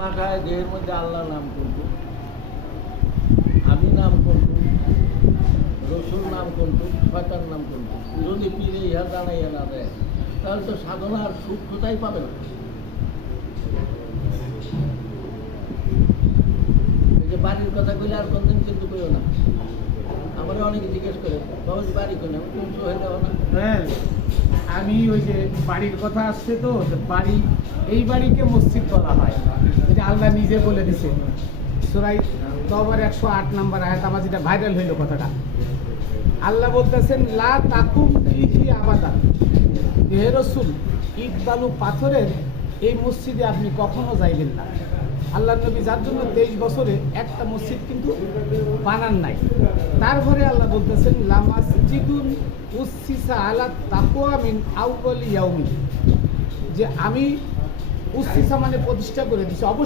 মাথায় দেহের মধ্যে আল্লাহ নাম করতো, আমি নাম করতো, রসুল নাম করতো, শয়তান নাম করতো। যদি পীরে ইহা জানাইয়া না দেয় তাহলে তো সাধনার সুখ কোথায় পাবে না। এই যে বাড়ির কথা কইলে আর কোনদিন কিন্তু কইও না। আমারে অনেকে জিজ্ঞেস করে বাবা বাড়ি কই না, তুমি তো হয়ে যাবো না। হ্যাঁ, আমি ওই যে বাড়ির কথা আসছে তো বাড়ি, এই বাড়িকে মসজিদ বলা হয়। এটা আল্লাহ নিজে বলে দিছে সূরা তওবার 108 নম্বর আয়াত, আমার যেটা ভাইরাল হইল কথাটা। আল্লাহ বলতেছেন লা তাকুম ফিহি আবাদা, হে রাসূল ইট বালু পাথরের এই মসজিদে আপনি কখনো যাইবেন না। আল্লাহ নবী যার জন্য 23 বছরে একটা মসজিদ কিন্তু বানান নাই। তারপরে আল্লাহ বলতেছেন লা মাসজিদুন উসসিসা আলা তাকওয়া মিন আউয়ালি ইয়াউমিন, যে আমি উসসিসা মানে প্রতিষ্ঠা করে দিছি।